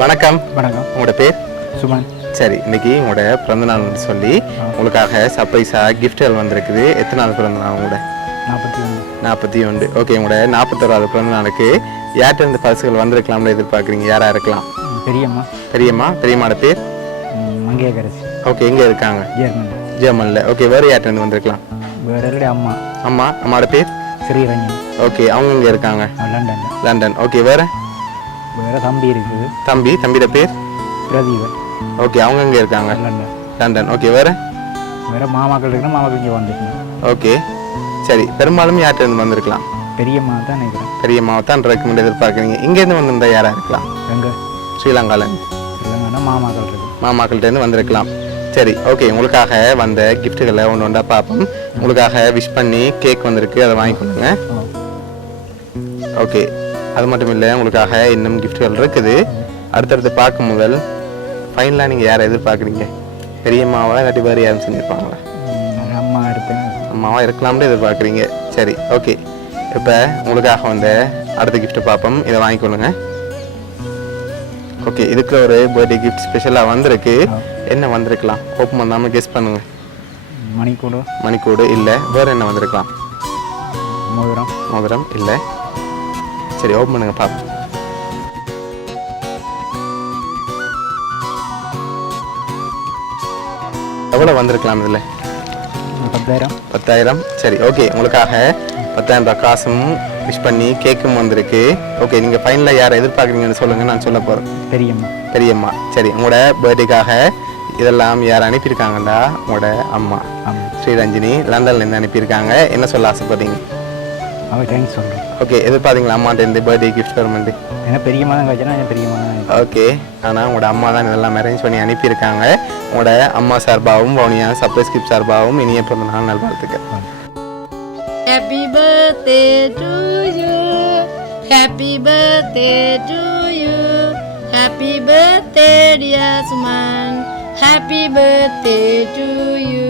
வணக்கம். வணக்கம். உங்களோட பேர்? சுமன். சரி, இன்னைக்கு உங்களோட பிறந்தநாள் சொல்லி உங்களுக்காக சர்ப்ரைஸாக கிஃப்ட்கள் வந்திருக்குது. எத்தனை நாள் பிறந்தநாள் உங்களோட? 41. ஓகே, உங்களோட 41வது பிறந்தநாளுக்கு யார்கிட்ட இருந்து பரிசுகள் வந்திருக்கலாம்னு எதிர்பார்க்குறீங்க? யாராக இருக்கலாம்? பெரியம்மாவோட பேர்? மங்கையரசி. ஓகே, எங்கே இருக்காங்க? ஜெர்மனில். ஓகே, வேறு யார்கிட்ட இருந்து வந்திருக்கலாம்? அம்மாவோட பேர்? ஸ்ரீரஞ்சன். ஓகே, அவங்க எங்கே இருக்காங்க? லண்டன். ஓகே, வேறு தம்பி இருக்குது. தம்பியோட பேர்? பிரதீபன். ஓகே, அவங்க எங்கே இருக்காங்க? லண்டன். ஓகே, வேறு மாமாக்கள் இருக்குன்னா மாமாக்கள் இங்கே வந்துருக்கணும். ஓகே, சரி. பெரும்பாலும் யார்கிட்ட இருந்து வந்திருக்கலாம்? பெரியம்மாவை தான் நினைக்கிறேன். பெரியம்மாவை தான் ரெக்கமெண்ட் எதிர்பார்க்குறீங்க. இங்கேருந்து வந்திருந்தா யாராக இருக்கலாம்? எங்கே? ஸ்ரீலங்காவில் மாமாக்கள் இருக்கு. மாமாக்கள்கிட்டேருந்து வந்திருக்கலாம். சரி, ஓகே. உங்களுக்காக வந்த கிஃப்ட்டுகளை ஒன்று ஒன்றா பார்ப்போம். உங்களுக்காக விஷ் பண்ணி கேக் வந்திருக்கு, அதை வாங்கி கொடுங்க. ஓகே, அது மட்டும் இல்லை, உங்களுக்காக இன்னும் கிஃப்ட்டுகள் இருக்குது. அடுத்தடுத்து பார்க்கும் முதல் ஃபைனலாக நீங்கள் யாரை எதிர்பார்க்குறீங்க? பெரியம்மாவா இல்லாட்டி வேறு யாரும் செஞ்சுருப்பாங்களா? அம்மாவா இருக்கலாம்னு எதிர்பார்க்குறீங்க. சரி, ஓகே. இப்போ உங்களுக்காக வந்த அடுத்த கிஃப்ட்டை பார்ப்போம். இதை வாங்கிக்கொள்ளுங்க. ஓகே, இதுக்கு ஒரு பர்த்டே கிஃப்ட் ஸ்பெஷலாக வந்திருக்கு. என்ன வந்திருக்கலாம்? ஓப்பன் பண்ணாமல் கெஸ் பண்ணுங்க. மணிக்கூடு இல்லை. வேறு என்ன வந்திருக்கலாம்? மோதிரம் இல்லை. சரி, ஓப்பன் பண்ணுங்க பார்ப்போம். எவ்வளோ வந்திருக்கலாம் இதில்? 10,000. சரி, ஓகே. உங்களுக்காக 10,000 ரூபாய் காசும் விஷ் பண்ணி கேக்கும் வந்திருக்கு. ஓகே, நீங்கள் ஃபைனலாக யாரை எதிர்பார்க்குறீங்கன்னு சொல்லுங்கள், நான் சொல்ல போகிறேன். பெரியம்மா. சரி, உங்களோட பர்த்டேக்காக இதெல்லாம் யார் அனுப்பியிருக்காங்கடா? உங்களோட அம்மா ஸ்ரீரஞ்சினி லண்டன்லேருந்து அனுப்பியிருக்காங்க. என்ன சொல்ல ஆசைப்படுறீங்க? ஓகே, எதிர்பார்த்தீங்களா அம்மாட்ட இருந்து பர்த்டே கிஃப்ட் வருமெண்டு? பெரியம்மா தான் பெரியம்மா. ஓகே, ஆனால் உங்களோட அம்மா தான் இதெல்லாம் அரேஞ்ச் பண்ணி அனுப்பியிருக்காங்க. உங்களோட அம்மா சார்பாகவும் வவுனியா சர்ப்ரைஸ் கிஃப்ட் சார்பாகவும் இனிய பிறந்தநாள் நல்வாழ்த்துக்கள். Happy birthday to you. Happy birthday to you. Happy birthday dear Suman. Happy birthday to you.